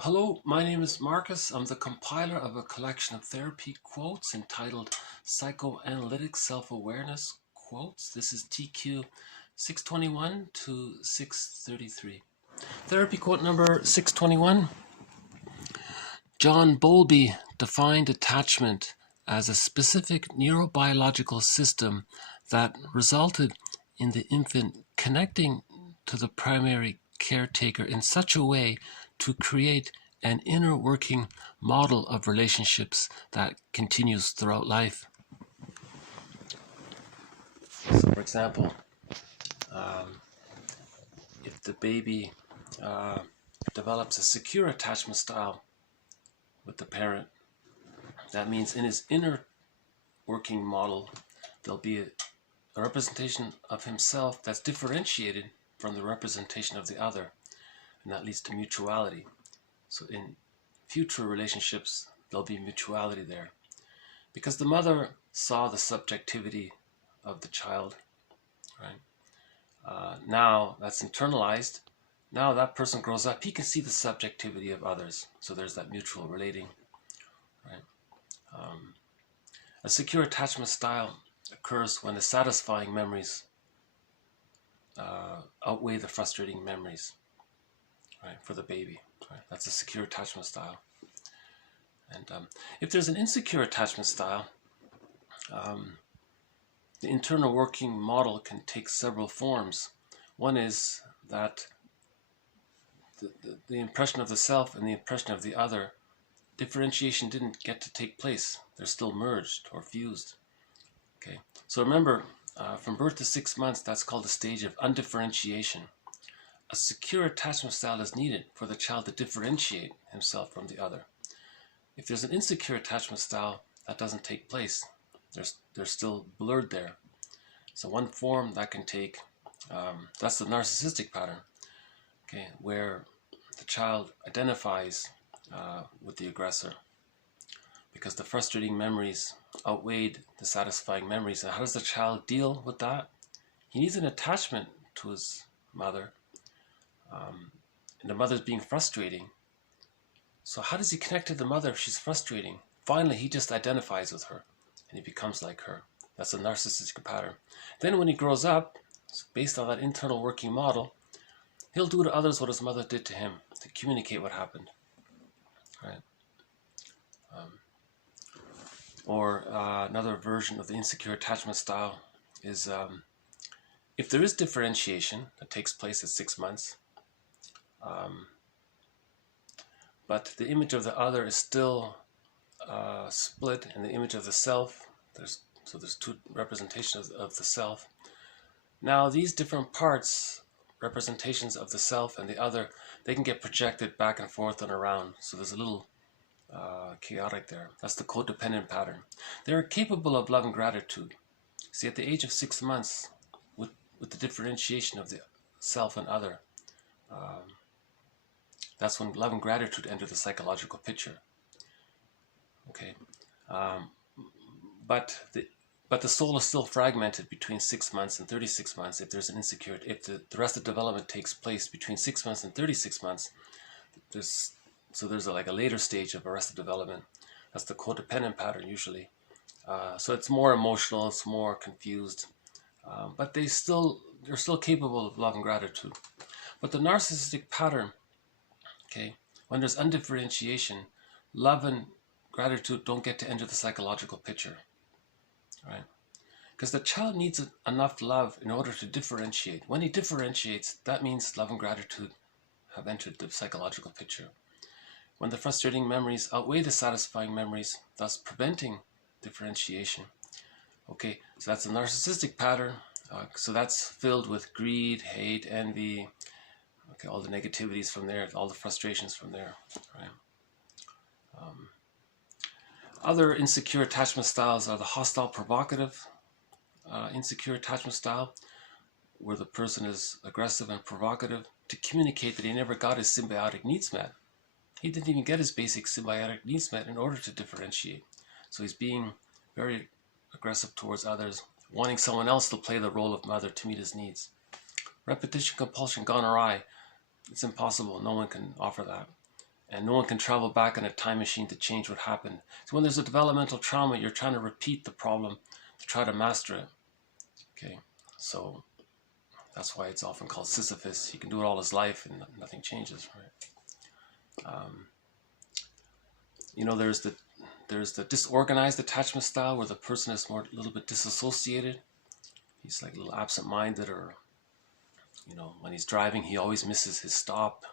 Hello, my name is Marcus. I'm the compiler of a collection of therapy quotes entitled Psychoanalytic Self-Awareness Quotes. This is TQ 621 to 633. Therapy quote number 621. John Bowlby defined attachment as a specific neurobiological system that resulted in the infant connecting to the primary caretaker in such a way to create an inner working model of relationships that continues throughout life. So, for example, if the baby develops a secure attachment style with the parent, that means in his inner working model, there'll be a representation of himself that's differentiated from the representation of the other, and that leads to mutuality. So in future relationships, there'll be mutuality there. Because the mother saw the subjectivity of the child, right? Now that's internalized. Now that person grows up, he can see the subjectivity of others. So there's that mutual relating, right? A secure attachment style occurs when the satisfying memories outweigh the frustrating memories, right, for the baby. Right? That's a secure attachment style. And if there's an insecure attachment style, the internal working model can take several forms. One is that the impression of the self and the impression of the other, differentiation didn't get to take place. They're still merged or fused. Okay, so remember, from birth to 6 months, that's called a stage of undifferentiation. A secure attachment style is needed for the child to differentiate himself from the other. If there's an insecure attachment style, that doesn't take place. They're still blurred there. So one form that can take, that's the narcissistic pattern, okay, where the child identifies with the aggressor because the frustrating memories outweighed the satisfying memories. And how does the child deal with that? He needs an attachment to his mother, and the mother's being frustrating. So how does he connect to the mother if she's frustrating? Finally, he just identifies with her and he becomes like her. That's a narcissistic pattern. Then when he grows up, based on that internal working model, he'll do to others what his mother did to him to communicate what happened. Right? Or another version of the insecure attachment style is if there is differentiation that takes place at 6 months, but the image of the other is still split in the image of the self. There's two representations of the self. Now these different parts, representations of the self and the other, they can get projected back and forth and around. So there's a little chaotic there. That's the codependent pattern. They're capable of love and gratitude. See, at the age of 6 months, with the differentiation of the self and other, that's when love and gratitude enter the psychological picture. Okay, but the soul is still fragmented between 6 months and 36 months. If there's an insecurity, if the rest of development takes place between 6 months and 36 months, there's like a later stage of arrested development. That's the codependent pattern usually. So it's more emotional, it's more confused, but they're still capable of love and gratitude. But the narcissistic pattern, okay, when there's undifferentiation, love and gratitude don't get to enter the psychological picture, right? Because the child needs enough love in order to differentiate. When he differentiates, that means love and gratitude have entered the psychological picture. When the frustrating memories outweigh the satisfying memories, thus preventing differentiation. Okay, so that's a narcissistic pattern. So that's filled with greed, hate, envy, okay, all the negativities from there, all the frustrations from there, right? Other insecure attachment styles are the hostile provocative insecure attachment style, where the person is aggressive and provocative to communicate that he never got his symbiotic needs met. He didn't even get his basic symbiotic needs met in order to differentiate. So he's being very aggressive towards others, wanting someone else to play the role of mother to meet his needs. Repetition compulsion gone awry. It's impossible. No one can offer that. and no one can travel back in a time machine to change what happened. So when there's a developmental trauma, you're trying to repeat the problem to try to master it. Okay, so that's why it's often called Sisyphus. He can do it all his life and nothing changes, right? You know, there's the disorganized attachment style where the person is a little bit disassociated. He's like a little absent-minded, or when he's driving, he always misses his stop.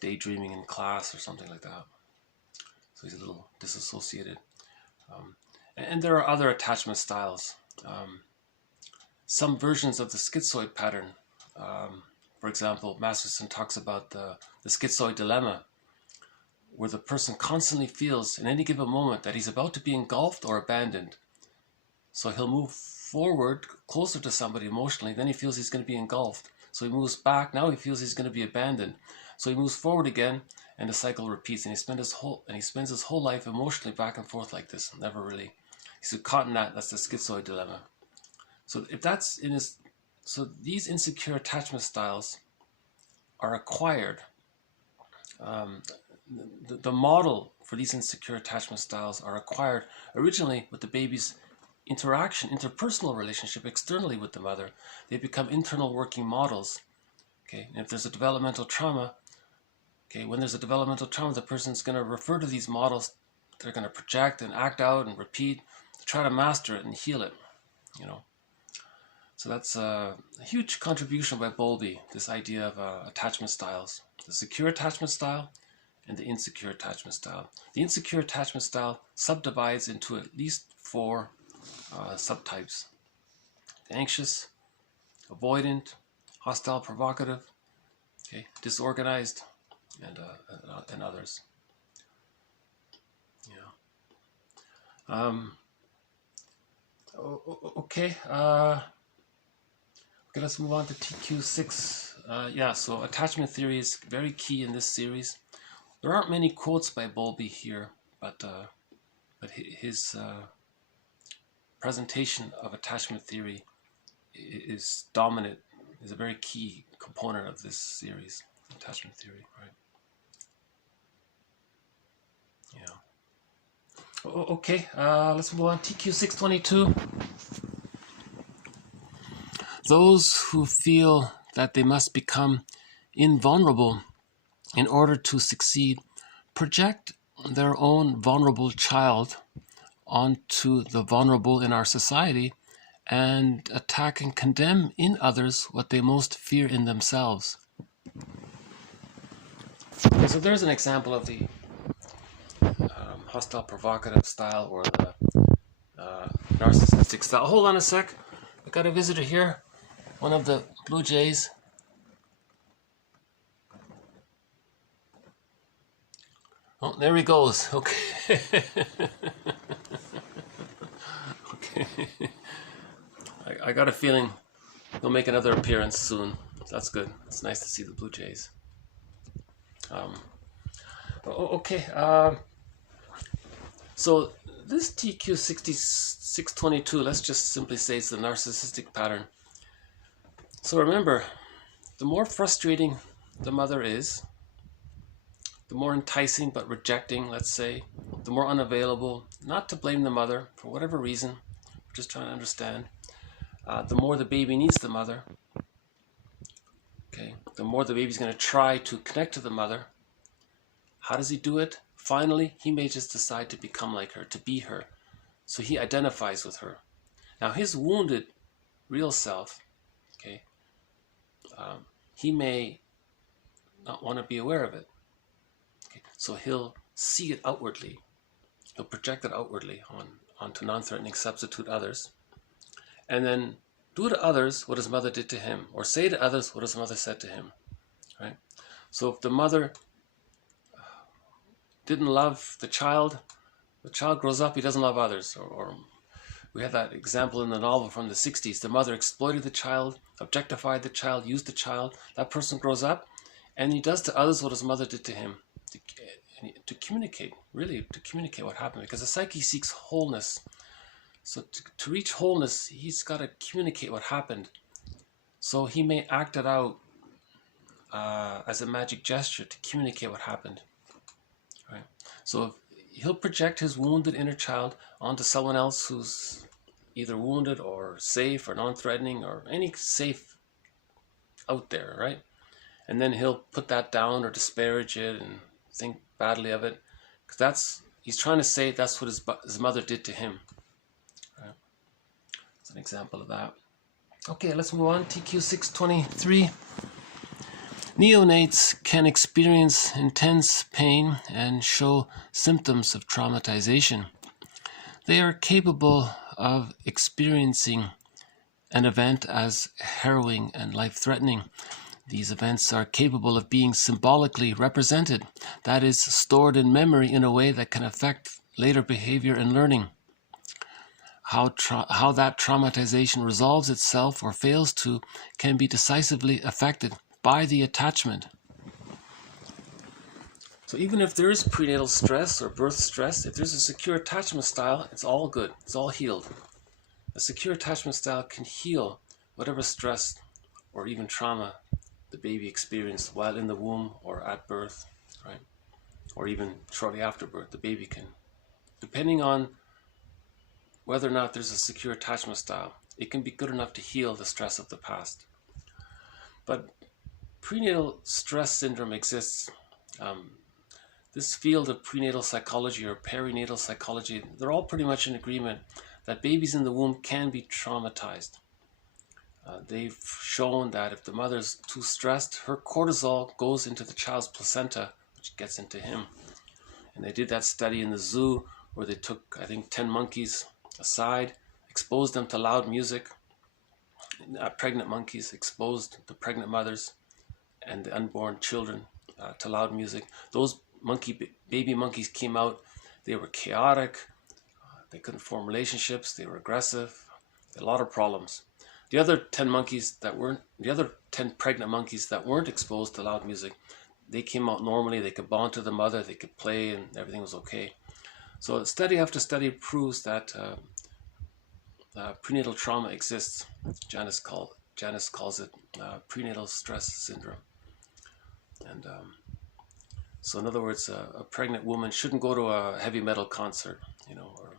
Daydreaming in class or something like that. So he's a little disassociated. And there are other attachment styles. Some versions of the schizoid pattern. For example, Masterson talks about the schizoid dilemma, where the person constantly feels in any given moment that he's about to be engulfed or abandoned. So he'll move forward closer to somebody emotionally, then he feels he's going to be engulfed. So he moves back, now he feels he's going to be abandoned. So he moves forward again, and the cycle repeats, and he spends his whole life emotionally back and forth like this, never really. He's caught in that. That's the schizoid dilemma. So if that's in his, so these insecure attachment styles are acquired. The model for these insecure attachment styles are acquired originally with the baby's interpersonal relationship externally with the mother. They become internal working models. Okay, and if there's a developmental trauma, when there's a developmental trauma, the person's going to refer to these models. They're going to project and act out and repeat to try to master it and heal it. So that's a huge contribution by Bowlby, this idea of attachment styles. The secure attachment style and the insecure attachment style. The insecure attachment style subdivides into at least 4 subtypes: the anxious, avoidant, hostile, provocative, disorganized, and others. Okay, let's move on to TQ6. So attachment theory is very key in this series. There aren't many quotes by Bowlby here, but his presentation of attachment theory is dominant, is a very key component of this series, attachment theory, right? Okay, let's move on. TQ622. Those who feel that they must become invulnerable in order to succeed project their own vulnerable child onto the vulnerable in our society and attack and condemn in others what they most fear in themselves. Okay, so there's an example of the hostile provocative style or the narcissistic style. Hold on a sec. I got a visitor here. One of the blue jays. Oh, there he goes. Okay. Okay. I got a feeling he'll make another appearance soon. That's good. It's nice to see the blue jays. Okay. So this TQ622, let's just simply say it's the narcissistic pattern. So remember, the more frustrating the mother is, the more enticing but rejecting, let's say, the more unavailable, not to blame the mother for whatever reason, we're just trying to understand, the more the baby needs the mother, the more the baby's going to try to connect to the mother. How does he do it? Finally, he may just decide to become like her, to be her. So he identifies with her. Now his wounded real self, he may not want to be aware of it. So he'll see it outwardly. He'll project it outwardly onto non-threatening substitute others. And then do to others what his mother did to him, or say to others what his mother said to him. Right? So if the mother didn't love the child grows up, he doesn't love others. Or we had that example in the novel from the 60s. The mother exploited the child, objectified the child, used the child. That person grows up, and he does to others what his mother did to him. To communicate, really, to communicate what happened. Because the psyche seeks wholeness. So to reach wholeness, he's got to communicate what happened. So he may act it out as a magic gesture to communicate what happened. Right? So he'll project his wounded inner child onto someone else who's either wounded or safe or non-threatening or any safe out there, right? And then he'll put that down or disparage it and think badly of it, because he's trying to say that's what his mother did to him. Right? That's an example of that. Okay, let's move on. TQ 623. Neonates can experience intense pain and show symptoms of traumatization. They are capable of experiencing an event as harrowing and life-threatening. These events are capable of being symbolically represented, that is, stored in memory in a way that can affect later behavior and learning. How that traumatization resolves itself or fails to can be decisively affected by the attachment. So even if there is prenatal stress or birth stress, if there's a secure attachment style, it's all good, it's all healed. A secure attachment style can heal whatever stress or even trauma the baby experienced while in the womb or at birth, right? Or even shortly after birth, the baby can. Depending on whether or not there's a secure attachment style, it can be good enough to heal the stress of the past. But prenatal stress syndrome exists. This field of prenatal psychology or perinatal psychology, they're all pretty much in agreement that babies in the womb can be traumatized. They've shown that if the mother's too stressed, her cortisol goes into the child's placenta, which gets into him. And they did that study in the zoo where they took, I think, 10 monkeys aside, exposed them to loud music. Pregnant monkeys exposed the pregnant mothers and the unborn children to loud music. Those baby monkeys came out, they were chaotic, they couldn't form relationships, they were aggressive, a lot of problems. The other 10 pregnant monkeys that weren't exposed to loud music, they came out normally, they could bond to the mother, they could play, and everything was okay. So study after study proves that prenatal trauma exists. Janice calls it prenatal stress syndrome. And so in other words, a pregnant woman shouldn't go to a heavy metal concert, or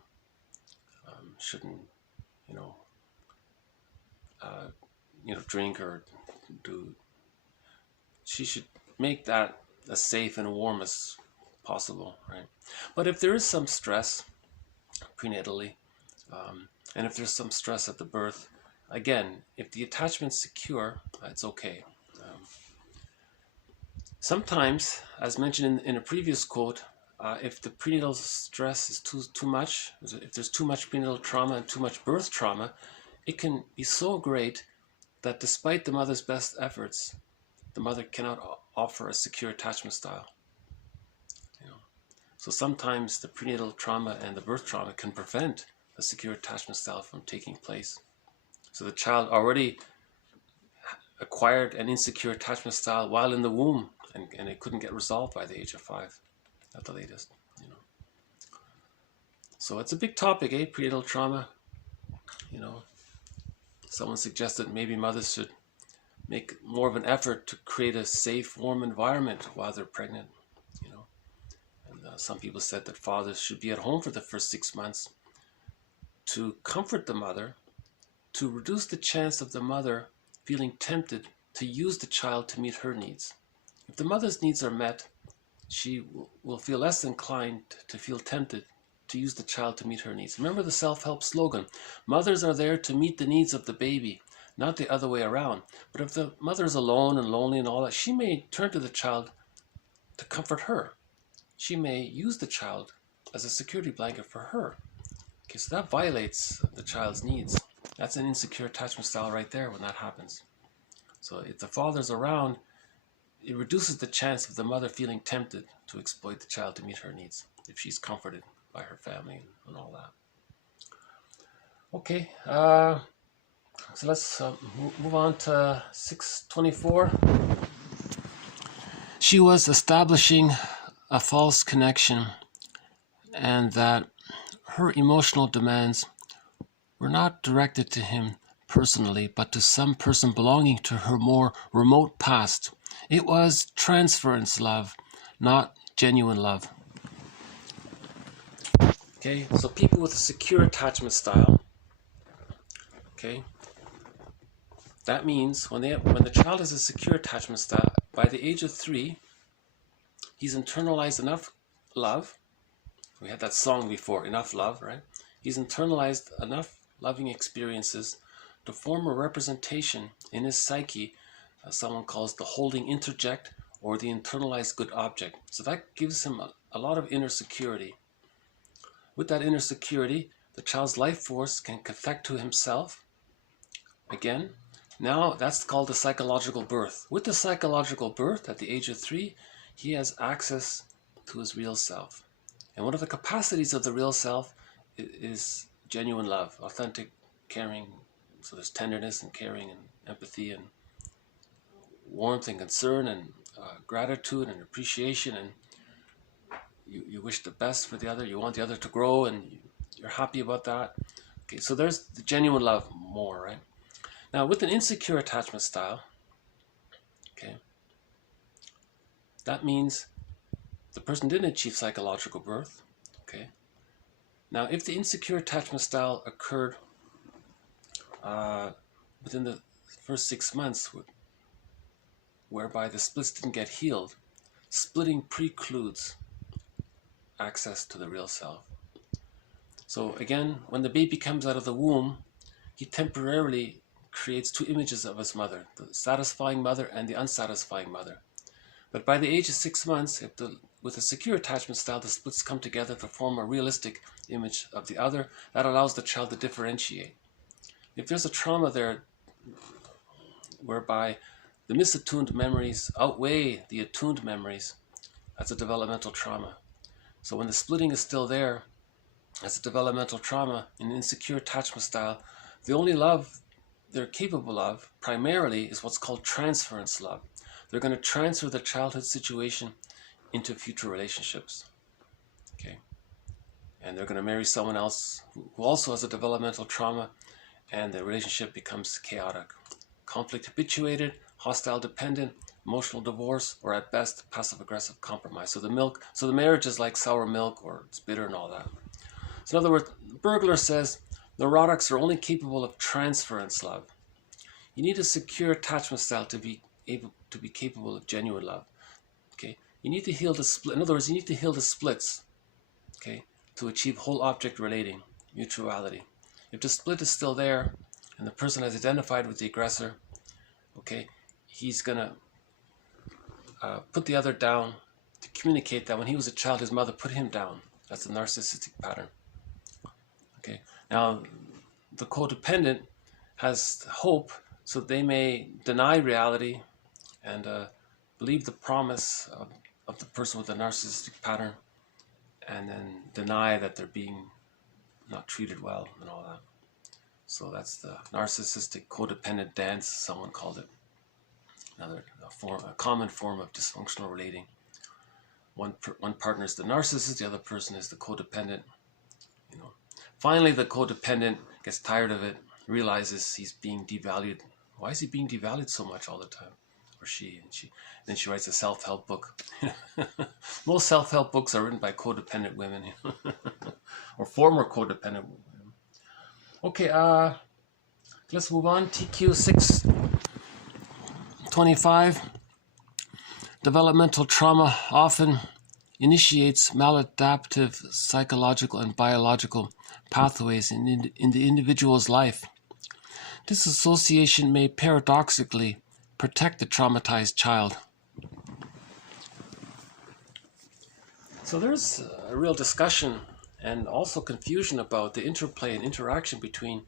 shouldn't, drink or do. She should make that as safe and warm as possible, right? But if there is some stress prenatally, and if there's some stress at the birth, again, if the attachment's secure, it's okay. Sometimes, as mentioned in a previous quote, if the prenatal stress is too much, if there's too much prenatal trauma and too much birth trauma, it can be so great that despite the mother's best efforts, the mother cannot offer a secure attachment style. So sometimes the prenatal trauma and the birth trauma can prevent a secure attachment style from taking place. So the child already acquired an insecure attachment style while in the womb, and it couldn't get resolved by the age of 5 at the latest. So it's a big topic, prenatal trauma. Someone suggested maybe mothers should make more of an effort to create a safe, warm environment while they're pregnant. And some people said that fathers should be at home for the first 6 months to comfort the mother, to reduce the chance of the mother feeling tempted to use the child to meet her needs. If the mother's needs are met, she will feel less inclined to feel tempted to use the child to meet her needs. Remember the self-help slogan, mothers are there to meet the needs of the baby, not the other way around. But if the mother's alone and lonely and all that, she may turn to the child to comfort her. She may use the child as a security blanket for her. Okay, so that violates the child's needs. That's an insecure attachment style right there when that happens. So if the father's around, it reduces the chance of the mother feeling tempted to exploit the child to meet her needs if she's comforted by her family and all that. Okay, so let's move on to 624. She was establishing a false connection, and that her emotional demands were not directed to him personally, but to some person belonging to her more remote past. It was transference love, not genuine love. Okay, so people with a secure attachment style, okay, that means when the child has a secure attachment style, by the age of 3, he's internalized enough love. We had that song before, enough love, right? He's internalized enough loving experiences to form a representation in his psyche, someone calls the holding interject or the internalized good object. So that gives him a lot of inner security. With that inner security, the child's life force can connect to himself. Again, now that's called the psychological birth. With the psychological birth at the age of 3, he has access to his real self. And one of the capacities of the real self is genuine love, authentic caring. So there's tenderness and caring and empathy and warmth and concern and gratitude and appreciation, and you wish the best for the other, you want the other to grow, and you're happy about that. Okay, so there's the genuine love more, right? Now with an insecure attachment style, okay, that means the person didn't achieve psychological birth, okay? Now if the insecure attachment style occurred within the first 6 months, whereby the splits didn't get healed, splitting precludes access to the real self. So again, when the baby comes out of the womb, he temporarily creates 2 images of his mother, the satisfying mother and the unsatisfying mother. But by the age of 6 months, with a secure attachment style, the splits come together to form a realistic image of the other that allows the child to differentiate. If there's a trauma there whereby the misattuned memories outweigh the attuned memories, that's a developmental trauma. So when the splitting is still there, that's a developmental trauma. In an insecure attachment style, the only love they're capable of primarily is what's called transference love. They're going to transfer the childhood situation into future relationships. Okay, and they're going to marry someone else who also has a developmental trauma, and the relationship becomes chaotic, conflict habituated, hostile dependent, emotional divorce, or at best passive aggressive compromise. So the marriage is like sour milk, or it's bitter and all that. So in other words, Bergler says neurotics are only capable of transference love. You need a secure attachment style to be capable of genuine love. Okay, you need to heal the split. In other words, you need to heal the splits. Okay, to achieve whole object relating, mutuality. If the split is still there, and the person has identified with the aggressor, okay, he's gonna put the other down to communicate that when he was a child, his mother put him down. That's a narcissistic pattern. Okay, now the codependent has hope, so they may deny reality and believe the promise of the person with the narcissistic pattern, and then deny that they're being not treated well and all that. So that's the narcissistic codependent dance, someone called it. A common form of dysfunctional relating. One partner is the narcissist, the other person is the codependent. Finally, the codependent gets tired of it, realizes he's being devalued. Why is he being devalued so much all the time? Or she? Then she writes a self-help book. Most self-help books are written by codependent women, or former codependent women. Okay, let's move on. TQ 625. Developmental trauma often initiates maladaptive psychological and biological pathways in the individual's life. Disassociation may paradoxically protect the traumatized child. So there's a real discussion and also confusion about the interplay and interaction between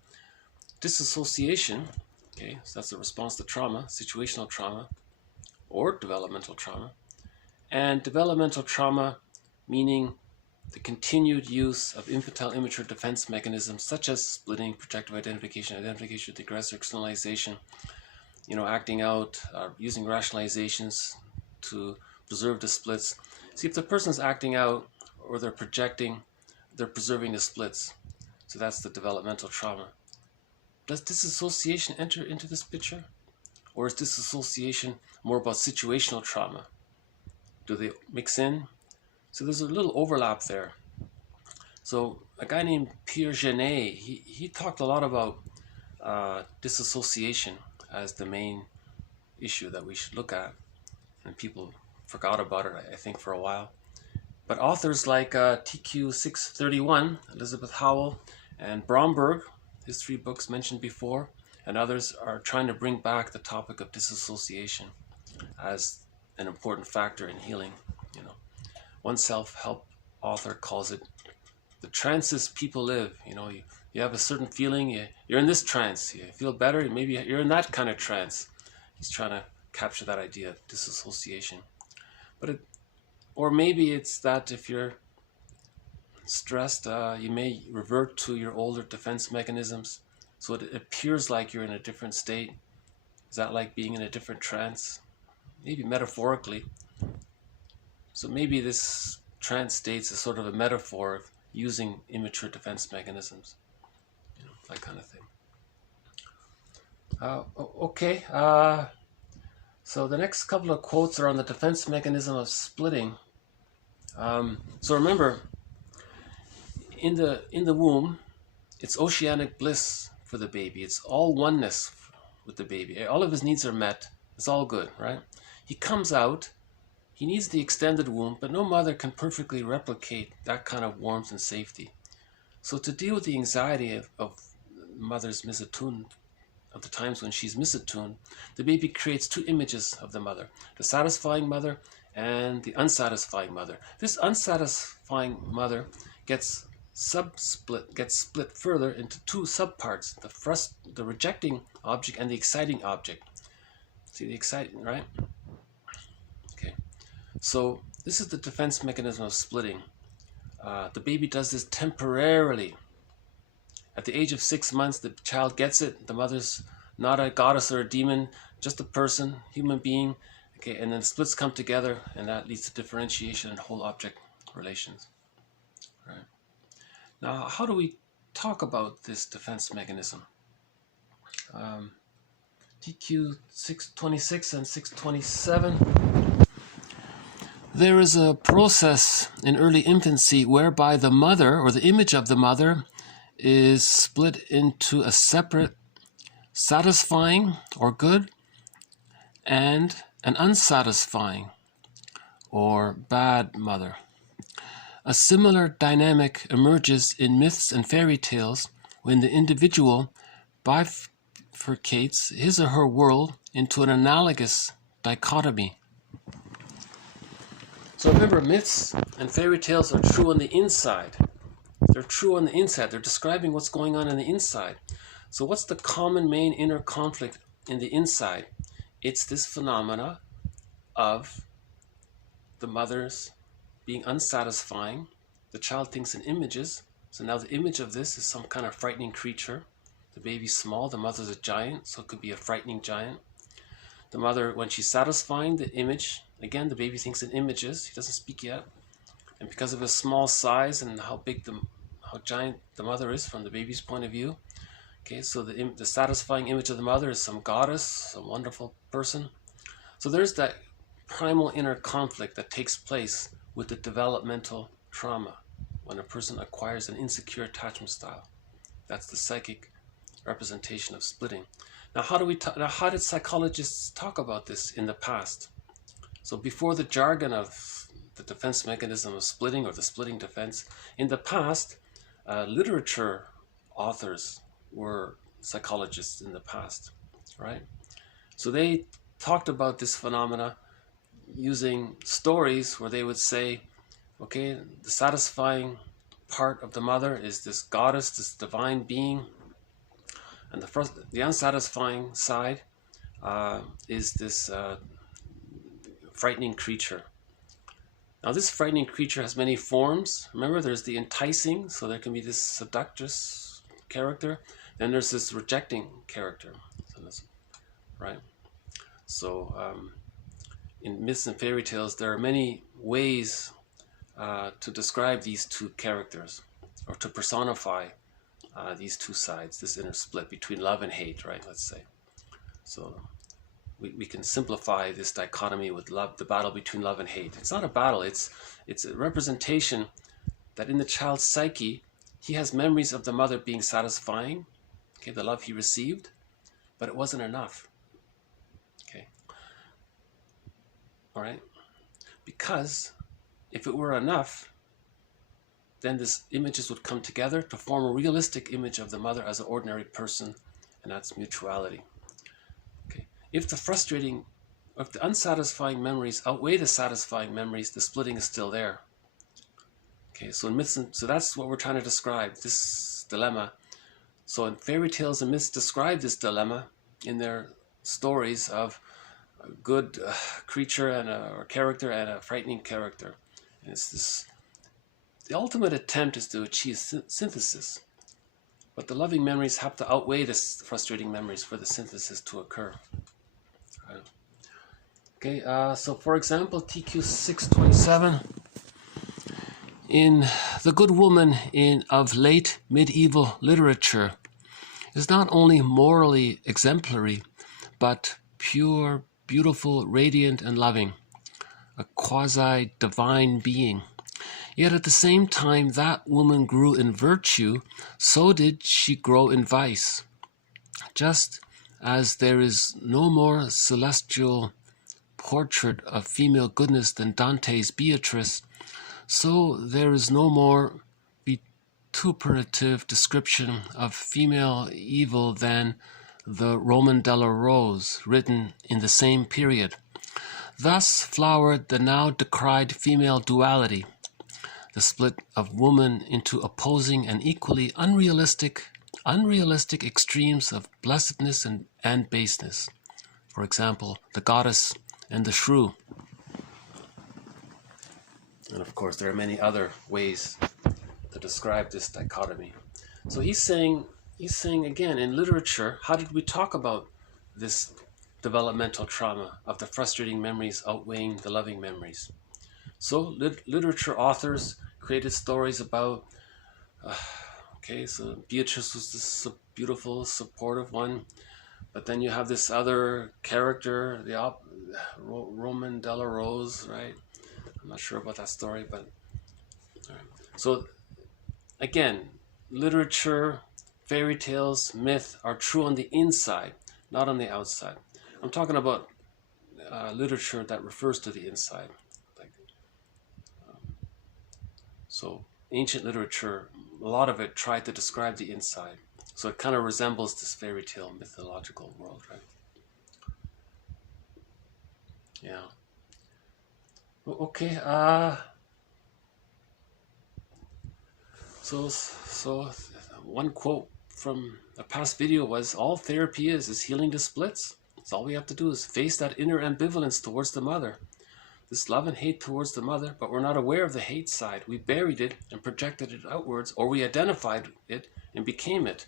disassociation, okay, so that's a response to trauma, situational trauma, or developmental trauma, and developmental trauma, meaning the continued use of infantile immature defense mechanisms such as splitting, protective identification, identification with the aggressor, externalization, acting out, using rationalizations to preserve the splits. See, if the person's acting out or they're projecting, they're preserving the splits. So that's the developmental trauma. Does disassociation enter into this picture? Or is disassociation more about situational trauma? Do they mix in? So there's a little overlap there. So a guy named Pierre Genet, he talked a lot about disassociation as the main issue that we should look at. And people forgot about it, I think, for a while. But authors like TQ 631, Elizabeth Howell, and Bromberg, his 3 books mentioned before, and others are trying to bring back the topic of disassociation as an important factor in healing. You know, one self-help author calls it the trances people live. You know, you have a certain feeling, you're in this trance, you feel better, maybe you're in that kind of trance. He's trying to capture that idea of disassociation. Or maybe it's that if you're stressed, you may revert to your older defense mechanisms. So it appears like you're in a different state. Is that like being in a different trance? Maybe metaphorically. So maybe this trance states is sort of a metaphor of using immature defense mechanisms. You know, that kind of thing. Okay. So the next couple of quotes are on the defense mechanism of splitting. So remember, in the womb, it's oceanic bliss for the baby. It's all oneness with the baby. All of his needs are met. It's all good, right? He comes out. He needs the extended womb, but no mother can perfectly replicate that kind of warmth and safety. So to deal with the anxiety of mother's misattuned, of the times when she's misattuned, the baby creates 2 images of the mother, the satisfying mother and the unsatisfying mother. This unsatisfying mother gets split further into 2 subparts, the rejecting object and the exciting object. See the exciting, right? Okay. So this is the defense mechanism of splitting. The baby does this temporarily. At the age of 6 months, the child gets it. The mother's not a goddess or a demon, just a person, human being. Okay, and then splits come together, and that leads to differentiation and whole object relations. Right. Now, how do we talk about this defense mechanism? TQ 626 and 627. There is a process in early infancy whereby the mother, or the image of the mother, is split into a separate satisfying or good and an unsatisfying or bad mother. A similar dynamic emerges in myths and fairy tales when the individual bifurcates his or her world into an analogous dichotomy. So remember, myths and fairy tales are true on the inside. They're true on the inside. They're describing what's going on the inside. So what's the common main inner conflict in the inside? It's this phenomena of the mother's being unsatisfying. The child thinks in images. So now the image of this is some kind of frightening creature. The baby's small, the mother's a giant, so it could be a frightening giant. The mother, when she's satisfying the image, again, the baby thinks in images. He doesn't speak yet. And because of his small size and how giant the mother is from the baby's point of view, okay, so the satisfying image of the mother is some goddess, some wonderful person. So there's that primal inner conflict that takes place with the developmental trauma when a person acquires an insecure attachment style. That's the psychic representation of splitting. Now, how did psychologists talk about this in the past? So before the jargon of the defense mechanism of splitting or the splitting defense, in the past, literature authors were psychologists in the past, right? So they talked about this phenomena using stories where they would say, okay, the satisfying part of the mother is this goddess, this divine being, and the unsatisfying side is this frightening creature. Now this frightening creature has many forms. Remember, there's the enticing, so there can be this seductress character. Then there's this rejecting character, right? So in myths and fairy tales, there are many ways to describe these 2 characters, or to personify these 2 sides, this inner split between love and hate, right? Let's say. So we can simplify this dichotomy with love, the battle between love and hate. It's not a battle, it's a representation that in the child's psyche, he has memories of the mother being satisfying, okay, the love he received, but it wasn't enough. Okay. All right. Because if it were enough, then these images would come together to form a realistic image of the mother as an ordinary person, and that's mutuality. Okay. If the unsatisfying memories outweigh the satisfying memories, the splitting is still there. Okay, so in myths, so that's what we're trying to describe, this dilemma. So in fairy tales and myths describe this dilemma in their stories of a good creature and or character and a frightening character. And it's this, the ultimate attempt is to achieve synthesis. But the loving memories have to outweigh the frustrating memories for the synthesis to occur. Right. Okay, so for example, TQ 627. In The Good Woman of late medieval literature is not only morally exemplary, but pure, beautiful, radiant, and loving, a quasi-divine being. Yet at the same time that woman grew in virtue, so did she grow in vice. Just as there is no more celestial portrait of female goodness than Dante's Beatrice, so there is no more vituperative description of female evil than the Roman Della Rose, written in the same period. Thus flowered the now decried female duality, the split of woman into opposing and equally unrealistic extremes of blessedness and baseness. For example, the goddess and the shrew. And of course, there are many other ways to describe this dichotomy. So he's saying again, in literature, how did we talk about this developmental trauma of the frustrating memories outweighing the loving memories? So literature authors created stories about, okay, so Beatrice was this beautiful, supportive one, but then you have this other character, the Roman Della Rose, right? I'm not sure about that story, but all right. So again, literature, fairy tales, myth are true on the inside, not on the outside. I'm talking about literature that refers to the inside. So ancient literature, a lot of it tried to describe the inside. So it kind of resembles this fairy tale mythological world, right? Yeah. Okay, so one quote from a past video was, all therapy is healing the splits. That's all we have to do is face that inner ambivalence towards the mother. This love and hate towards the mother, but we're not aware of the hate side. We buried it and projected it outwards, or we identified it and became it.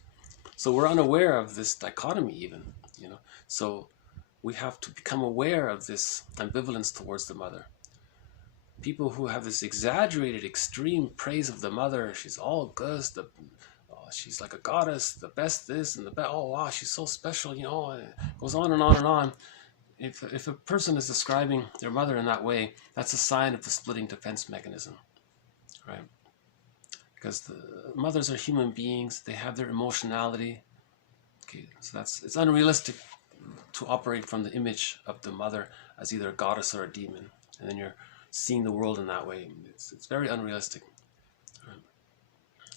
So we're unaware of this dichotomy even, you know. So we have to become aware of this ambivalence towards the mother. People who have this exaggerated, extreme praise of the mother, she's all good, she's like a goddess, the best this and the best, oh wow, she's so special, you know, it goes on and on and on. If a person is describing their mother in that way, that's a sign of the splitting defense mechanism, right? Because the mothers are human beings, they have their emotionality. Okay, so it's unrealistic to operate from the image of the mother as either a goddess or a demon, and then you're seeing the world in that way. It's very unrealistic. Right?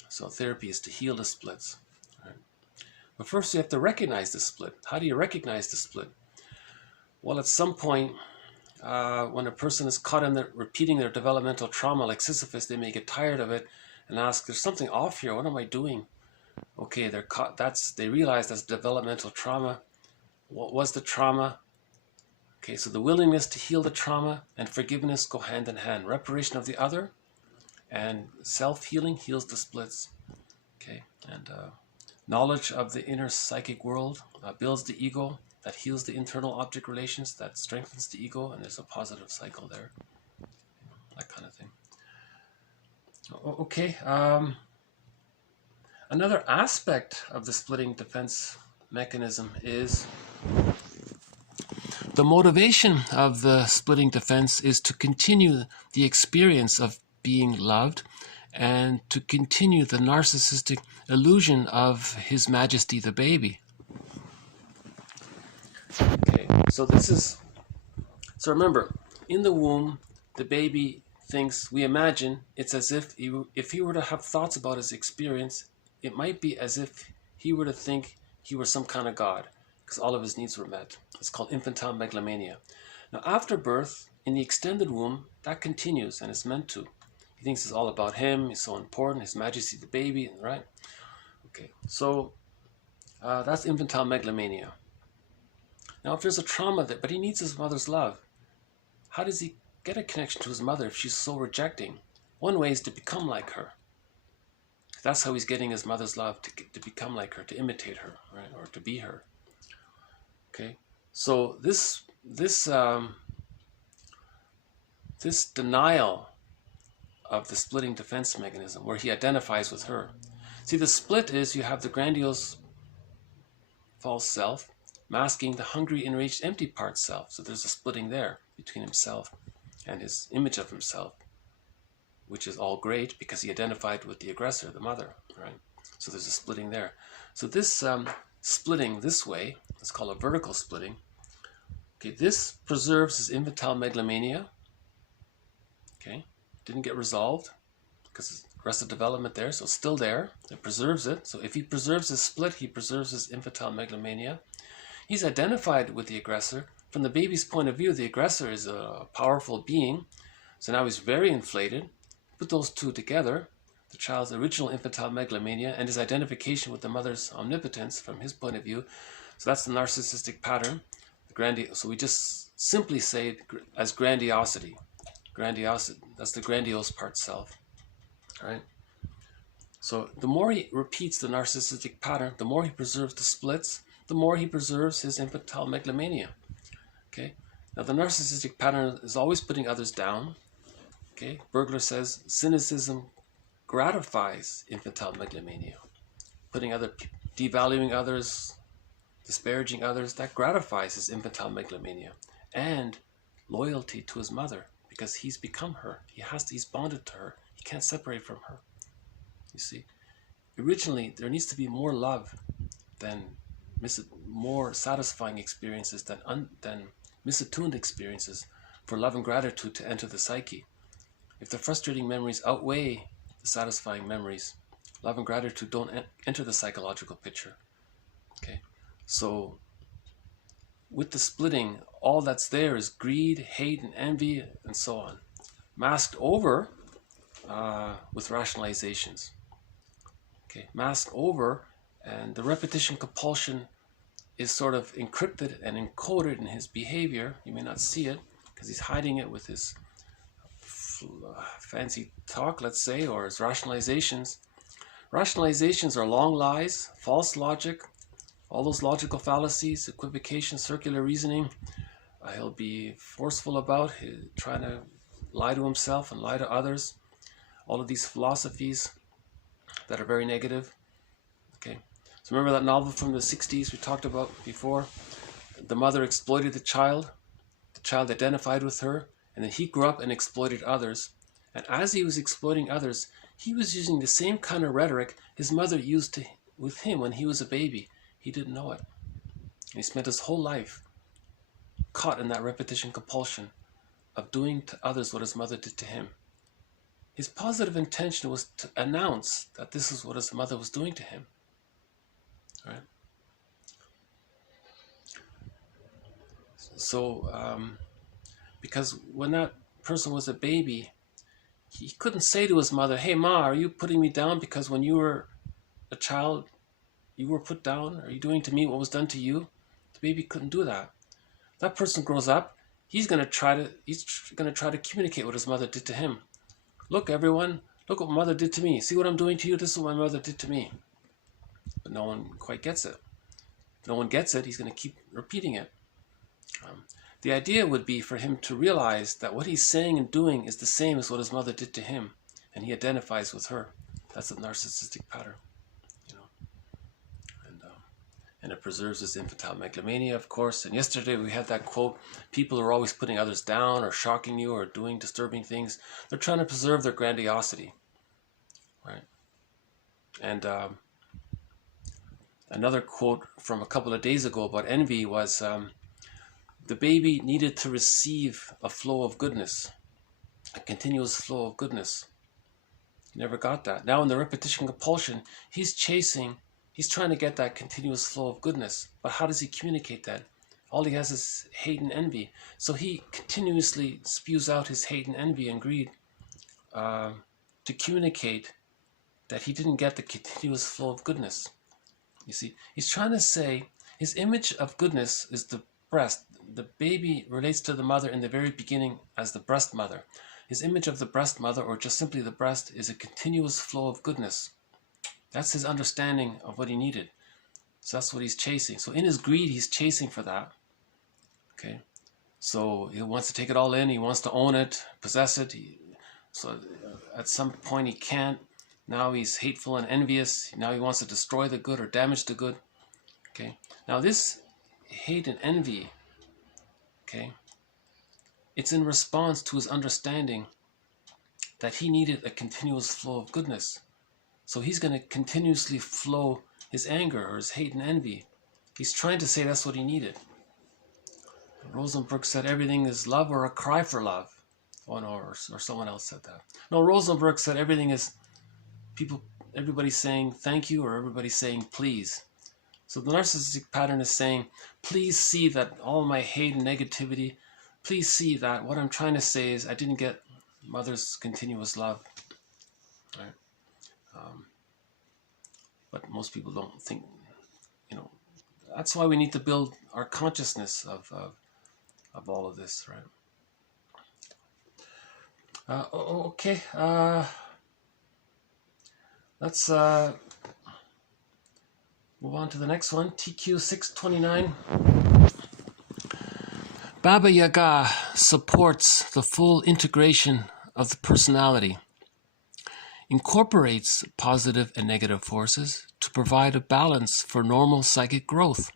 So therapy is to heal the splits. Right? But first you have to recognize the split. How do you recognize the split? Well, at some point, when a person is caught in repeating their developmental trauma, like Sisyphus, they may get tired of it and ask, there's something off here, what am I doing? Okay, they're caught, they realize that's developmental trauma. What was the trauma? Okay, so the willingness to heal the trauma and forgiveness go hand in hand. Reparation of the other and self-healing heals the splits. Okay, and knowledge of the inner psychic world builds the ego, that heals the internal object relations, that strengthens the ego, and there's a positive cycle there. That kind of thing. Okay, another aspect of the splitting defense mechanism is the motivation of the splitting defense is to continue the experience of being loved and to continue the narcissistic illusion of His Majesty the baby. Okay, so remember, in the womb, the baby thinks, we imagine, it's as if he were to have thoughts about his experience, it might be as if he were to think he were some kind of god, because all of his needs were met. It's called infantile megalomania. Now, after birth, in the extended womb, that continues, and it's meant to. He thinks it's all about him, he's so important, His Majesty the baby, right? Okay, so that's infantile megalomania. Now, if there's a trauma there, but he needs his mother's love, how does he get a connection to his mother if she's so rejecting? One way is to become like her. That's how he's getting his mother's love, to become like her, to imitate her, right, or to be her. Okay, so this denial of the splitting defense mechanism, where he identifies with her. See, the split is you have the grandiose false self masking the hungry, enraged, empty part self. So there's a splitting there between himself and his image of himself, which is all great because he identified with the aggressor, the mother, right? So there's a splitting there. So this splitting this way, it's called a vertical splitting. Okay, this preserves his infantile megalomania. Okay, didn't get resolved because Arrested development there, so it's still there. It preserves it. So if he preserves his split, he preserves his infantile megalomania. He's identified with the aggressor. From the baby's point of view, the aggressor is a powerful being. So now he's very inflated. Put those two together, the child's original infantile megalomania and his identification with the mother's omnipotence from his point of view. So that's the narcissistic pattern. So we just simply say it as grandiosity. Grandiosity, that's the grandiose part self. Right? So the more he repeats the narcissistic pattern, the more he preserves the splits, the more he preserves his infantile megalomania. Okay? Now the narcissistic pattern is always putting others down. Okay? Bergler says cynicism gratifies infantile megalomania. Devaluing others, disparaging others, that gratifies his infantile megalomania. And loyalty to his mother, because he's become her. He's bonded to her. He can't separate from her. You see, originally there needs to be more love than more satisfying experiences than misattuned experiences for love and gratitude to enter the psyche. If the frustrating memories outweigh the satisfying memories, love and gratitude don't enter the psychological picture. Okay, so with the splitting, all that's there is greed, hate, and envy, and so on, masked over with rationalizations. Okay, masked over, and the repetition compulsion is sort of encrypted and encoded in his behavior. You may not see it because he's hiding it with his fancy talk, let's say, or his rationalizations. Rationalizations are long lies, false logic, all those logical fallacies, equivocation, circular reasoning. He'll be forceful about trying to lie to himself and lie to others. All of these philosophies that are very negative. Okay, so remember that novel from the 60s we talked about before? The mother exploited the child identified with her, and then he grew up and exploited others. And as he was exploiting others, he was using the same kind of rhetoric his mother used with him when he was a baby. He didn't know it. And he spent his whole life caught in that repetition compulsion of doing to others what his mother did to him. His positive intention was to announce that this is what his mother was doing to him. Right? So, because when that person was a baby, he couldn't say to his mother, "Hey, Ma, are you putting me down because when you were a child, you were put down? Are you doing to me what was done to you?" The baby couldn't do that. That person grows up, he's going to try to communicate what his mother did to him. Look, everyone, look what mother did to me. See what I'm doing to you? This is what my mother did to me. But no one quite gets it. If no one gets it, he's going to keep repeating it. The idea would be for him to realize that what he's saying and doing is the same as what his mother did to him, and he identifies with her. That's a narcissistic pattern, you know. And and it preserves his infantile megalomania, of course. And yesterday we had that quote, people are always putting others down or shocking you or doing disturbing things. They're trying to preserve their grandiosity, right? And another quote from a couple of days ago about envy was, the baby needed to receive a flow of goodness, a continuous flow of goodness. He never got that. Now in the repetition compulsion, he's trying to get that continuous flow of goodness. But how does he communicate that? All he has is hate and envy. So he continuously spews out his hate and envy and greed to communicate that he didn't get the continuous flow of goodness. You see, he's trying to say his image of goodness is the breast. The baby relates to the mother in the very beginning as the breast mother. His image of the breast mother, or just simply the breast, is a continuous flow of goodness. That's his understanding of what he needed. So that's what he's chasing. So in his greed, he's chasing for that. Okay. So he wants to take it all in. He wants to own it, possess it. So at some point he can't. Now he's hateful and envious. Now he wants to destroy the good or damage the good. Okay. Now this hate and envy, okay, it's in response to his understanding that he needed a continuous flow of goodness. So he's going to continuously flow his anger or his hate and envy. He's trying to say that's what he needed. Rosenberg said everything is love or a cry for love. Oh no, or someone else said that. No, Rosenberg said everything is everybody's saying thank you or everybody's saying please. So the narcissistic pattern is saying, please see that all my hate and negativity, please see that what I'm trying to say is I didn't get mother's continuous love. Right? But most people don't think, that's why we need to build our consciousness of all of this, right? Okay, let's move on to the next one, TQ 629. Baba Yaga supports the full integration of the personality, incorporates positive and negative forces to provide a balance for normal psychic growth.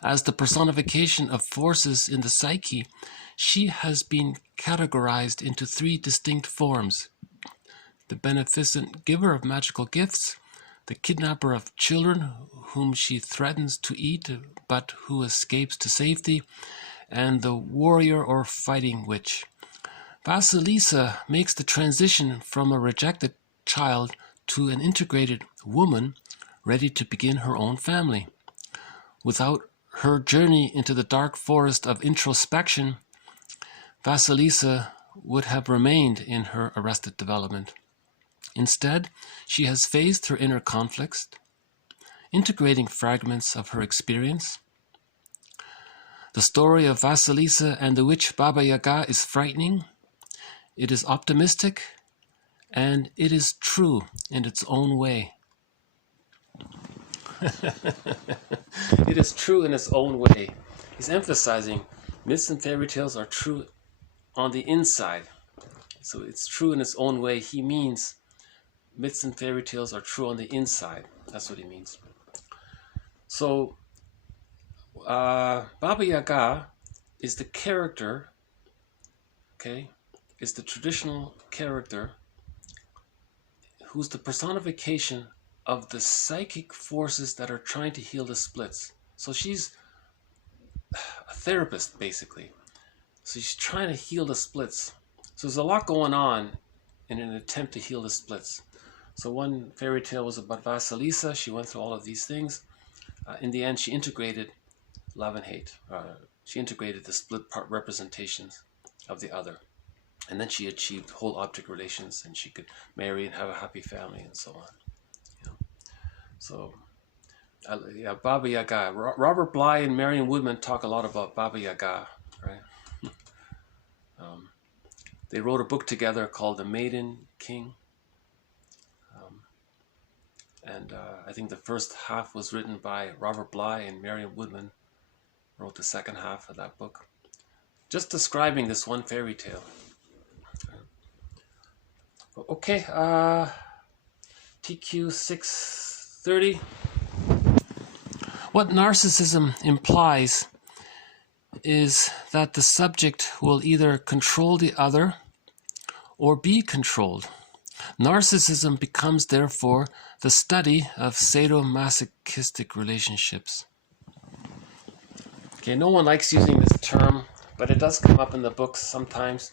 As the personification of forces in the psyche, she has been categorized into 3 distinct forms: the beneficent giver of magical gifts, the kidnapper of children whom she threatens to eat but who escapes to safety, and the warrior or fighting witch. Vasilisa makes the transition from a rejected child to an integrated woman ready to begin her own family. Without her journey into the dark forest of introspection, Vasilisa would have remained in her arrested development. Instead, she has faced her inner conflicts, integrating fragments of her experience. The story of Vasilisa and the witch Baba Yaga is frightening. It is optimistic, and it is true in its own way. It is true in its own way. He's emphasizing myths and fairy tales are true on the inside. So it's true in its own way. He means myths and fairy tales are true on the inside. That's what he means. So Baba Yaga is the character, okay, is the traditional character who's the personification of the psychic forces that are trying to heal the splits. So she's a therapist, basically. So she's trying to heal the splits. So there's a lot going on in an attempt to heal the splits. So one fairy tale was about Vasilisa. She went through all of these things. In the end, she integrated love and hate. She integrated the split part representations of the other. And then she achieved whole object relations, and she could marry and have a happy family and so on. So, yeah, Baba Yaga. Robert Bly and Marion Woodman talk a lot about Baba Yaga, right? They wrote a book together called The Maiden King. And I think the first half was written by Robert Bly, and Marion Woodman wrote the second half of that book, just describing this one fairy tale. Okay, TQ 630. What narcissism implies is that the subject will either control the other or be controlled. Narcissism becomes, therefore, the study of sadomasochistic relationships. Okay, no one likes using this term, but it does come up in the books sometimes.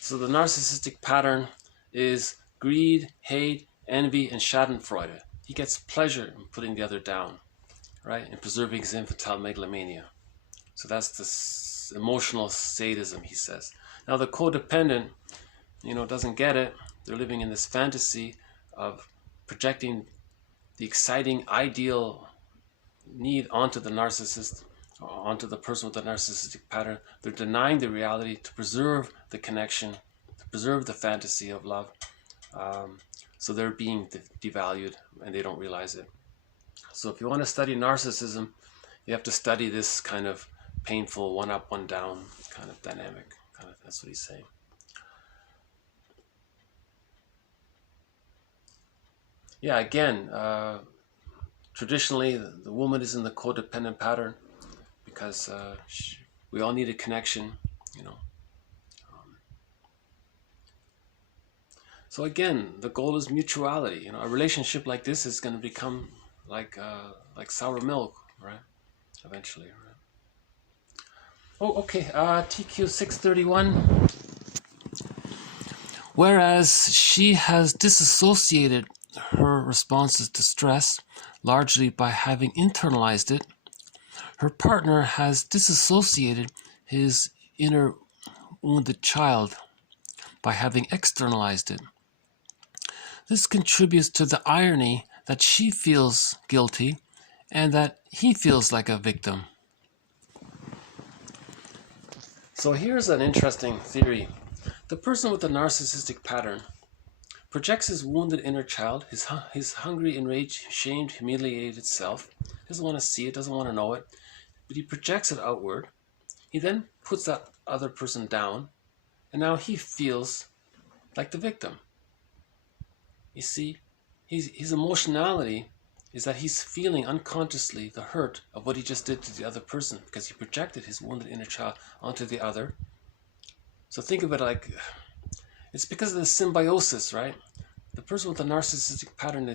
So the narcissistic pattern is greed, hate, envy, and schadenfreude. He gets pleasure in putting the other down, right? And preserving his infantile megalomania. So that's this emotional sadism, he says. Now the codependent, doesn't get it. They're living in this fantasy of projecting the exciting, ideal need onto the narcissist, onto the person with the narcissistic pattern. They're denying the reality to preserve the connection, to preserve the fantasy of love. So they're being devalued and they don't realize it. So if you want to study narcissism, you have to study this kind of painful one up, one down kind of dynamic. That's what he's saying. Yeah, again, traditionally the woman is in the codependent pattern because we all need a connection, So again, the goal is mutuality. A relationship like this is going to become like sour milk, right? Eventually, right? Oh, okay. TQ 631. Whereas she has disassociated her responses to stress largely by having internalized it, her partner has disassociated his inner wounded child by having externalized it. This contributes to the irony that she feels guilty and that he feels like a victim. So here's an interesting theory. The person with the narcissistic pattern projects his wounded inner child, his hungry, enraged, shamed, humiliated self. Doesn't want to see it, doesn't want to know it, but he projects it outward. He then puts that other person down, and now he feels like the victim. You see, his emotionality is that he's feeling unconsciously the hurt of what he just did to the other person because he projected his wounded inner child onto the other. So think of it like, it's because of the symbiosis, right? The person with the narcissistic pattern the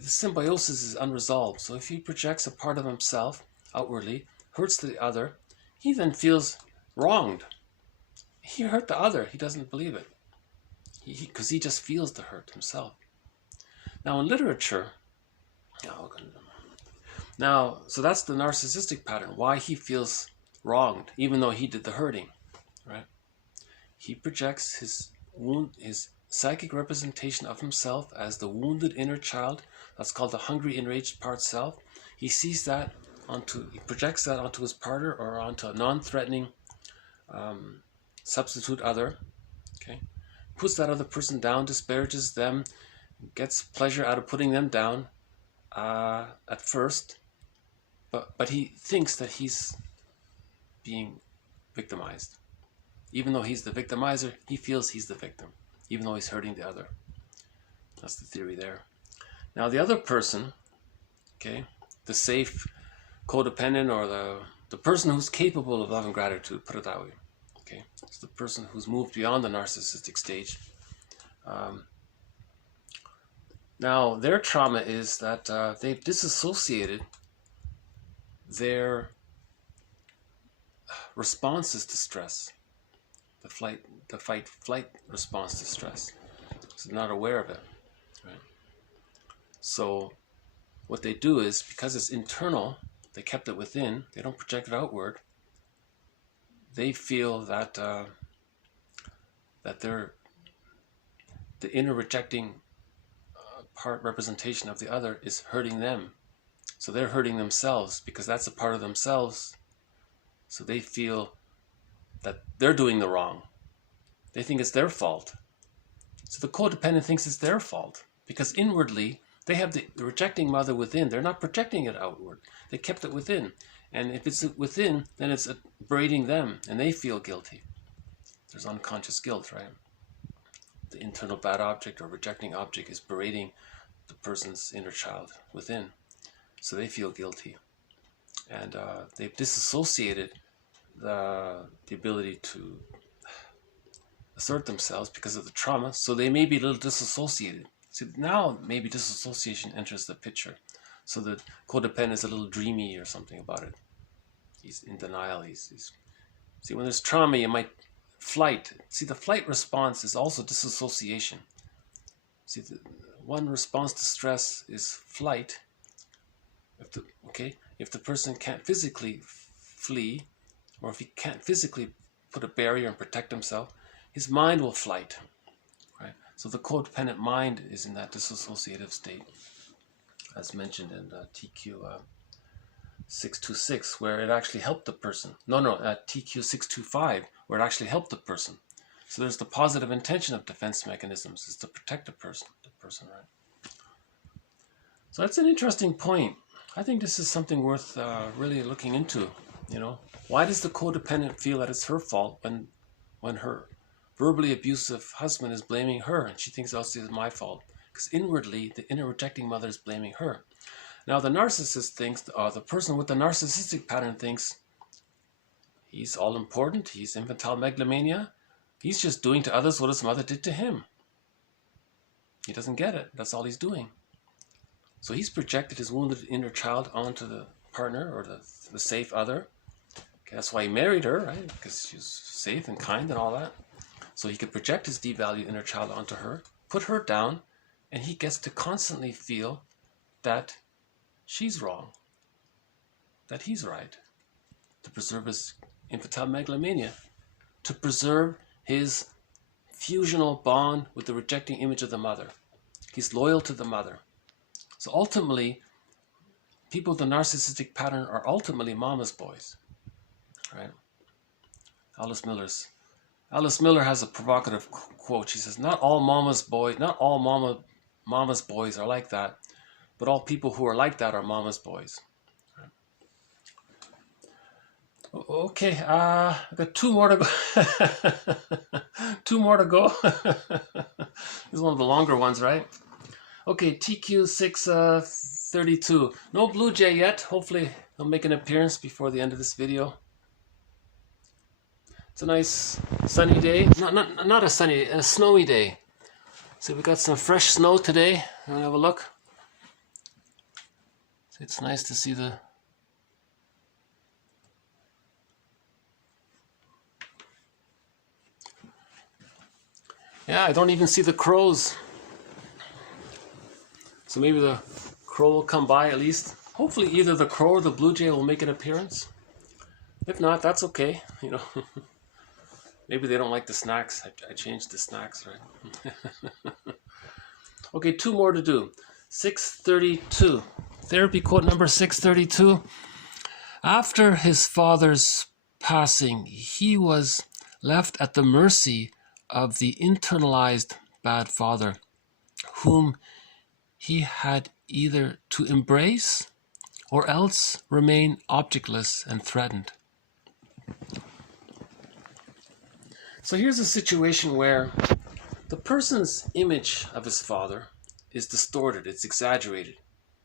symbiosis is unresolved. So if he projects a part of himself outwardly, hurts the other, he then feels wronged. He hurt the other. He doesn't believe it. Because he just feels the hurt himself. Now in literature, so that's the narcissistic pattern, why he feels wronged, even though he did the hurting, right? He projects his psychic representation of himself as the wounded inner child. That's called the hungry, enraged part self. He sees that he projects that onto his partner or onto a non-threatening substitute other, okay? Puts that other person down, disparages them, gets pleasure out of putting them down at first, but he thinks that he's being victimized. Even though he's the victimizer, he feels he's the victim, even though he's hurting the other. That's the theory there. Now the other person, okay, the safe codependent or the person who's capable of love and gratitude, put it that way. Okay, it's the person who's moved beyond the narcissistic stage. Now, their trauma is that they've disassociated their responses to stress, the fight-flight response to stress. So they're not aware of it, right? So what they do is, because it's internal, they kept it within, they don't project it outward, they feel that the inner rejecting part representation of the other is hurting them. So they're hurting themselves because that's a part of themselves. So they feel that they're doing the wrong. They think it's their fault. So the codependent thinks it's their fault because inwardly they have the rejecting mother within. They're not projecting it outward. They kept it within. And if it's within, then it's berating them and they feel guilty. There's unconscious guilt, right? The internal bad object or rejecting object is berating the person's inner child within. so they feel guilty. And they've disassociated the ability to assert themselves because of the trauma, so they may be a little disassociated. See, now maybe disassociation enters the picture. So the codependent is a little dreamy or something about it. He's in denial. He's see, when there's trauma, you might flight. See, the flight response is also disassociation. See, the one response to stress is flight. If the person can't physically flee, or if he can't physically put a barrier and protect himself, his mind will flight. Right? So the codependent mind is in that dissociative state, as mentioned in TQ 626, where it actually helped the person. TQ 625, where it actually helped the person. So there's the positive intention of defense mechanisms is to protect the person, right? So that's an interesting point. I think this is something worth really looking into. You know, why does the codependent feel that it's her fault when her verbally abusive husband is blaming her and she thinks, oh, it's my fault? Because inwardly, the inner rejecting mother is blaming her. Now, the narcissist thinks, the person with the narcissistic pattern thinks he's all important, he's infantile megalomania, he's just doing to others what his mother did to him. He doesn't get it. That's all he's doing. So he's projected his wounded inner child onto the partner or the safe other. Okay, that's why he married her, right? Because she's safe and kind and all that. So he could project his devalued inner child onto her, put her down, and he gets to constantly feel that she's wrong, that he's right, to preserve his infantile megalomania, to preserve his fusional bond with the rejecting image of the mother. He's loyal to the mother. So ultimately, people with the narcissistic pattern are ultimately mama's boys, right? Alice Miller has a provocative quote. She says, not all mama's boys are like that, but all people who are like that are mama's boys. Okay, I've got two more to go. This is one of the longer ones, right? Okay, TQ 632. No Blue Jay yet. Hopefully he'll make an appearance before the end of this video. It's a nice sunny day. Not a sunny, a snowy day. So we got some fresh snow today. I'm gonna have a look. It's nice to see the I don't even see the crows. So maybe the crow will come by at least. Hopefully either the crow or the blue jay will make an appearance. If not, that's okay, you know. Maybe they don't like the snacks. I changed the snacks, right? Okay, two more to do. 632. Therapy quote number 632. After his father's passing, he was left at the mercy of the internalized bad father, whom he had either to embrace or else remain objectless and threatened. So here's a situation where the person's image of his father is distorted, it's exaggerated,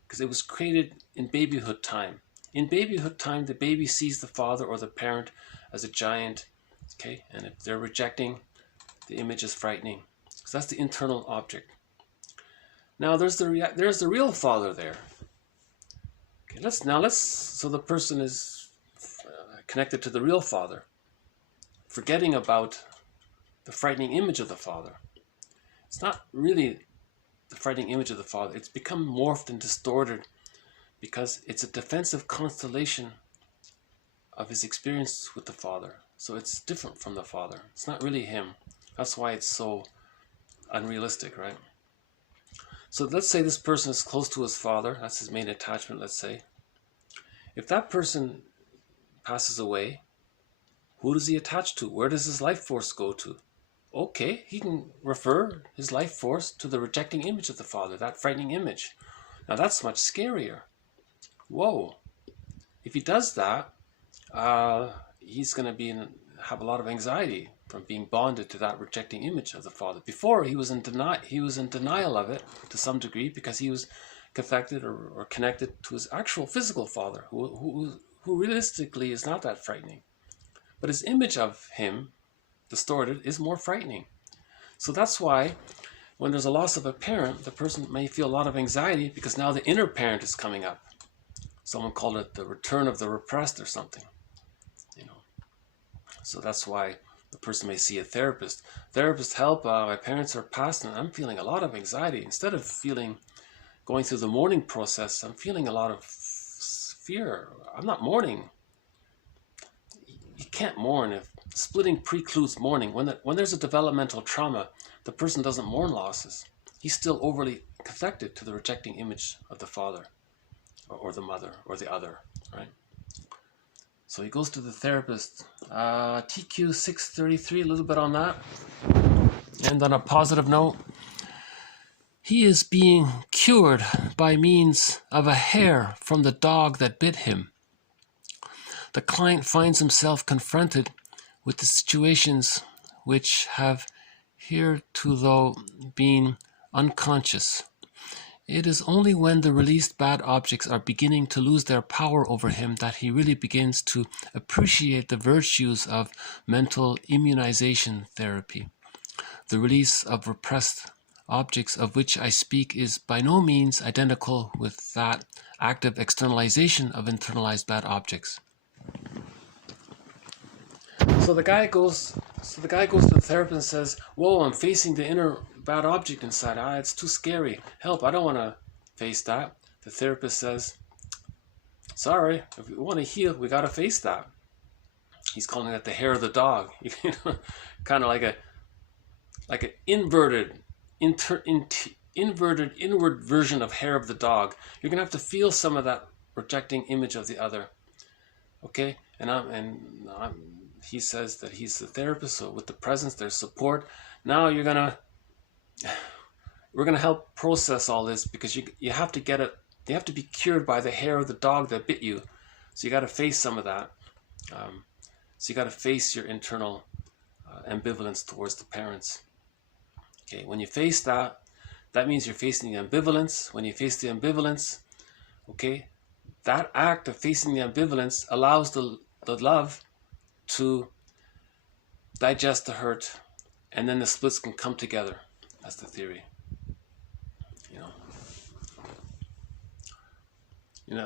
because it was created in babyhood time. In babyhood time, the baby sees the father or the parent as a giant, okay, and if they're rejecting, the image is frightening. So that's the internal object. Now there's the real father there. Okay, so the person is connected to the real father, forgetting about the frightening image of the father. It's not really the frightening image of the father. It's become morphed and distorted because it's a defensive constellation of his experience with the father. So it's different from the father. It's not really him. That's why it's so unrealistic, right? So let's say this person is close to his father. That's his main attachment, let's say. If that person passes away, who does he attach to? Where does his life force go to? Okay, he can refer his life force to the rejecting image of the father, that frightening image. Now that's much scarier. Whoa. If he does that, he's going to have a lot of anxiety from being bonded to that rejecting image of the father. Before, he was in denial of it to some degree because he was connected or connected to his actual physical father, who realistically is not that frightening. But his image of him, distorted, is more frightening. So that's why when there's a loss of a parent, the person may feel a lot of anxiety because now the inner parent is coming up. Someone called it the return of the repressed or something. So that's why the person may see a therapist. Therapist, help, my parents are passed and I'm feeling a lot of anxiety. Instead of going through the mourning process, I'm feeling a lot of fear. I'm not mourning. You can't mourn if splitting precludes mourning. When there's a developmental trauma, the person doesn't mourn losses. He's still overly connected to the rejecting image of the father or the mother or the other, right? So he goes to the therapist. TQ 633, a little bit on that. And on a positive note, he is being cured by means of a hair from the dog that bit him. The client finds himself confronted with the situations which have heretofore been unconscious. It is only when the released bad objects are beginning to lose their power over him that he really begins to appreciate the virtues of mental immunization therapy. The release of repressed objects of which I speak is by no means identical with that active externalization of internalized bad objects. So the guy goes to the therapist and says, "Whoa, I'm facing the inner bad object inside. It's too scary. Help, I don't want to face that." The therapist says, "Sorry, if we want to heal, we got to face that." He's calling it the hair of the dog. Kind of like an inverted inward version of hair of the dog. You're gonna have to feel some of that rejecting image of the other. Okay, he says that he's the therapist, so with the presence there's support. Now we're gonna help process all this, because you have to get it. You have to be cured by the hair of the dog that bit you. So you got to face some of that. So you got to face your internal ambivalence towards the parents. Okay, when you face that means you're facing the ambivalence. When you face the ambivalence, okay, that act of facing the ambivalence allows the love to digest the hurt, and then the splits can come together. That's the theory.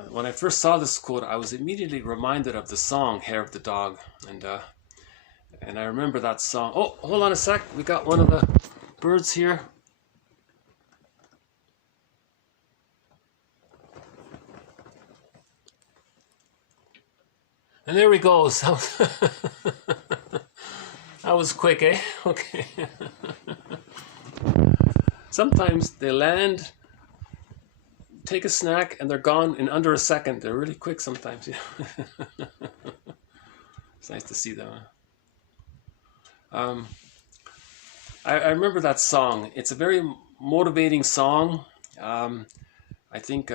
When I first saw this quote, I was immediately reminded of the song "Hair of the Dog," and I remember that song. Oh, hold on a sec. We got one of the birds here. And there he goes. That was quick, eh? Okay. Sometimes they land, take a snack, and they're gone in under a second. They're really quick sometimes. It's nice to see them. I remember that song. It's a very motivating song. I think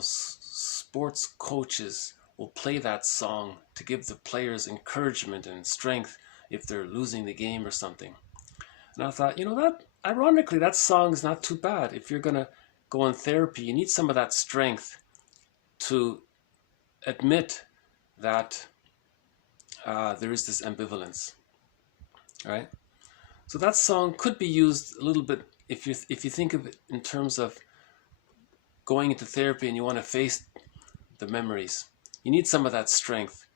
sports coaches will play that song to give the players encouragement and strength if they're losing the game or something. And I thought, that ironically, that song is not too bad. If you're going to go in therapy, you need some of that strength to admit that there is this ambivalence, right? So that song could be used a little bit if you think of it in terms of going into therapy and you want to face the memories. You need some of that strength.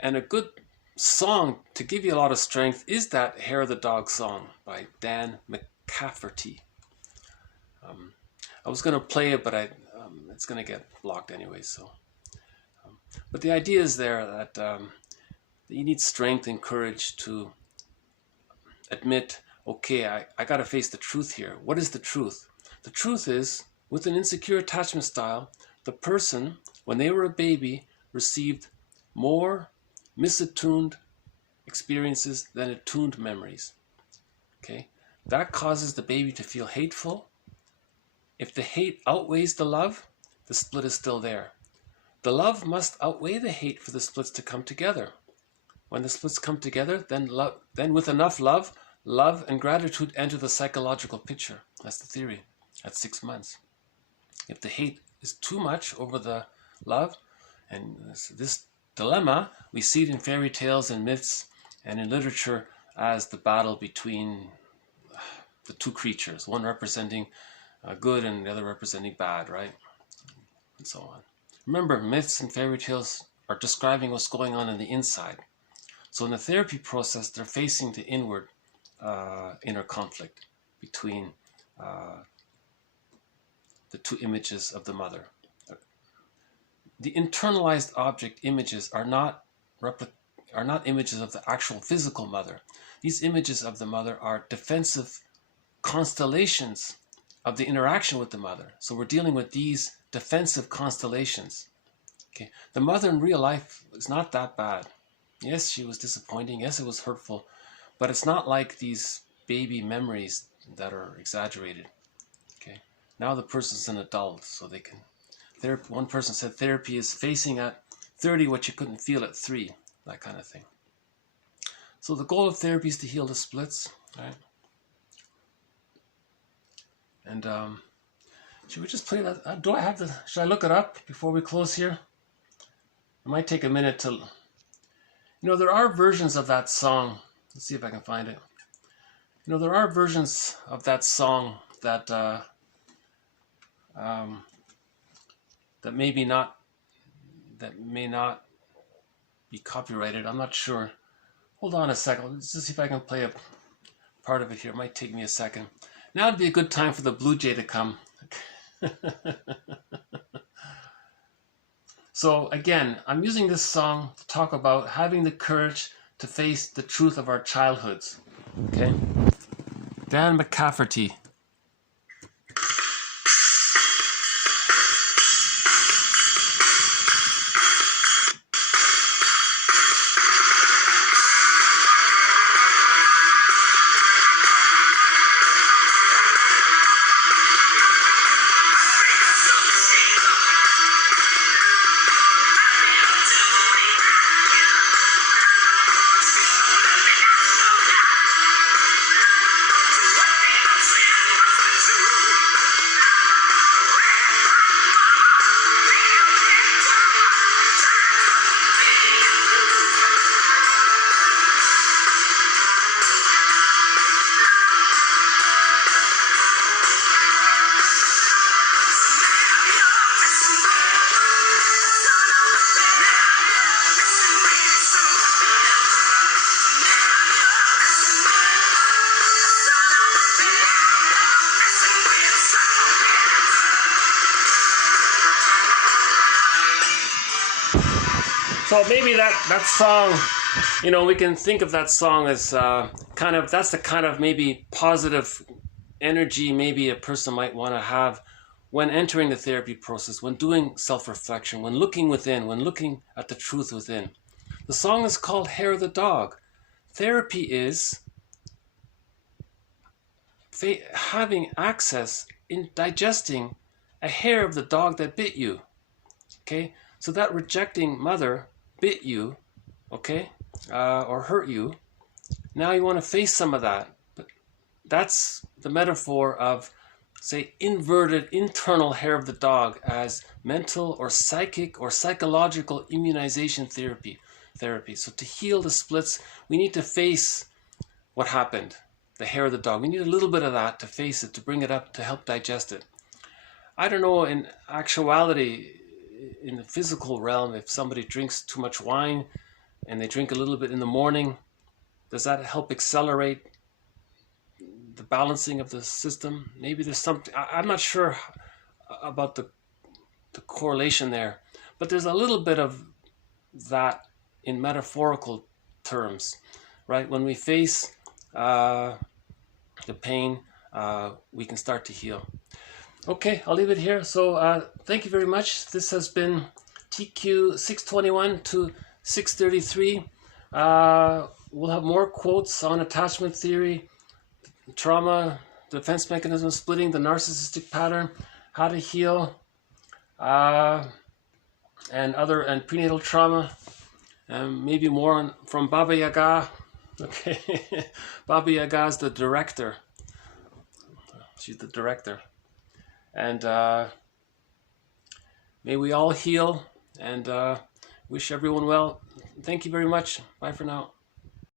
And a good song to give you a lot of strength is that "Hair of the Dog" song by Dan McCafferty. I was going to play it, but it's going to get blocked anyway. So, but the idea is there that you need strength and courage to admit, okay, I got to face the truth here. What is the truth? The truth is, with an insecure attachment style, the person, when they were a baby, received more misattuned experiences than attuned memories. Okay? That causes the baby to feel hateful. If the hate outweighs the love, the split is still there. The love must outweigh the hate for the splits to come together. When the splits come together, then with enough love, love and gratitude enter the psychological picture. That's the theory at 6 months. If the hate is too much over the love, and this dilemma, we see it in fairy tales and myths and in literature as the battle between the two creatures, one representing good and the other representing bad, right? And so on. Remember, myths and fairy tales are describing what's going on in the inside. So in the therapy process, they're facing the inward inner conflict between the two images of the mother. The internalized object images are not images of the actual physical mother. These images of the mother are defensive constellations of the interaction with the mother. So we're dealing with these defensive constellations. Okay, the mother in real life is not that bad. Yes, she was disappointing. Yes, it was hurtful, but it's not like these baby memories that are exaggerated. Okay, now the person's an adult, so they can. One person said therapy is facing at 30 what you couldn't feel at 3, that kind of thing. So the goal of therapy is to heal the splits, right? And should we just play that? Do I have the? Should I look it up before we close here? It might take a minute to. There are versions of that song. Let's see if I can find it. There are versions of that song that that may not be copyrighted. I'm not sure. Hold on a second. Let's just see if I can play a part of it here. It might take me a second. Now would be a good time for the Blue Jay to come. So again, I'm using this song to talk about having the courage to face the truth of our childhoods. Okay? Dan McCafferty. So maybe that song, we can think of that song as that's the kind of maybe positive energy maybe a person might want to have when entering the therapy process, when doing self-reflection, when looking within, when looking at the truth within. The song is called Hair of the Dog. Therapy is having access in digesting a hair of the dog that bit you. Okay? So that rejecting mother bit you, okay, or hurt you. Now you want to face some of that. But that's the metaphor of, say, inverted internal hair of the dog as mental or psychic or psychological immunization therapy. So to heal the splits, we need to face what happened, the hair of the dog. We need a little bit of that to face it, to bring it up, to help digest it. I don't know, in actuality, in the physical realm, if somebody drinks too much wine and they drink a little bit in the morning, does that help accelerate the balancing of the system? Maybe there's something, I'm not sure about the correlation there, but there's a little bit of that in metaphorical terms, right? When we face the pain, we can start to heal. Okay, I'll leave it here. So thank you very much. This has been TQ 621 to 633. We'll have more quotes on attachment theory, trauma, defense mechanism, splitting, the narcissistic pattern, how to heal, and prenatal trauma, and maybe more from Baba Yaga. Okay. Bobby Yaga's the director. She's the director. And may we all heal and wish everyone well. Thank you very much. Bye for now.